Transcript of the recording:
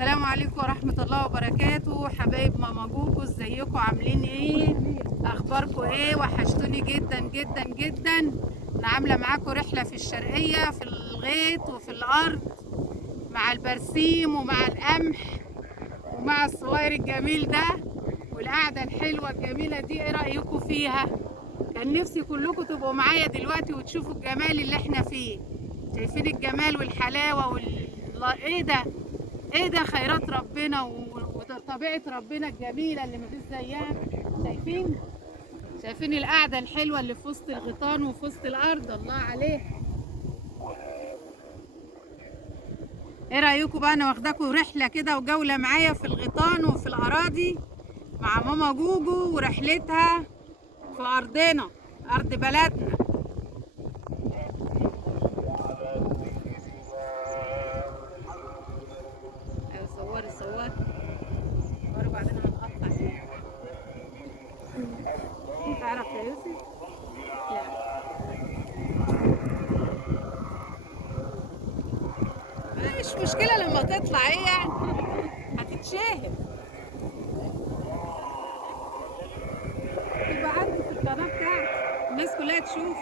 السلام عليكم ورحمة الله وبركاته. حبايب ماما جوجو، ازيكم؟ عاملين ايه؟ اخباركم ايه؟ وحشتوني جدا جدا جدا. انا عاملة معاكم رحلة في الشرقية، في الغيط وفي الارض، مع البرسيم ومع القمح ومع الصغير الجميل ده والقعدة الحلوة الجميلة دي. ايه رأيكم فيها؟ كان نفسي كلكم تبقوا معايا دلوقتي وتشوفوا الجمال اللي احنا فيه. شايفين الجمال والحلاوة ايه ده؟ ايه ده؟ خيرات ربنا وطبيعة ربنا الجميلة اللي مفيش زيها. شايفين القعدة الحلوة اللي في وسط الغيطان وفي وسط الأرض؟ الله عليها. ايه رأيكم بقى؟ انا واخداكم رحلة كده وجولة معايا في الغيطان وفي الأراضي مع ماما جوجو ورحلتها في أرضنا، أرض بلدنا. ايوه صوري وبعدين هنقطع هنا. تعرف يا يوسف؟ لا، مش مشكلة لما تطلع، ايه يعني؟ هتتشاهد، تبقى عندي في القناة بتاعتي الناس كلها تشوف.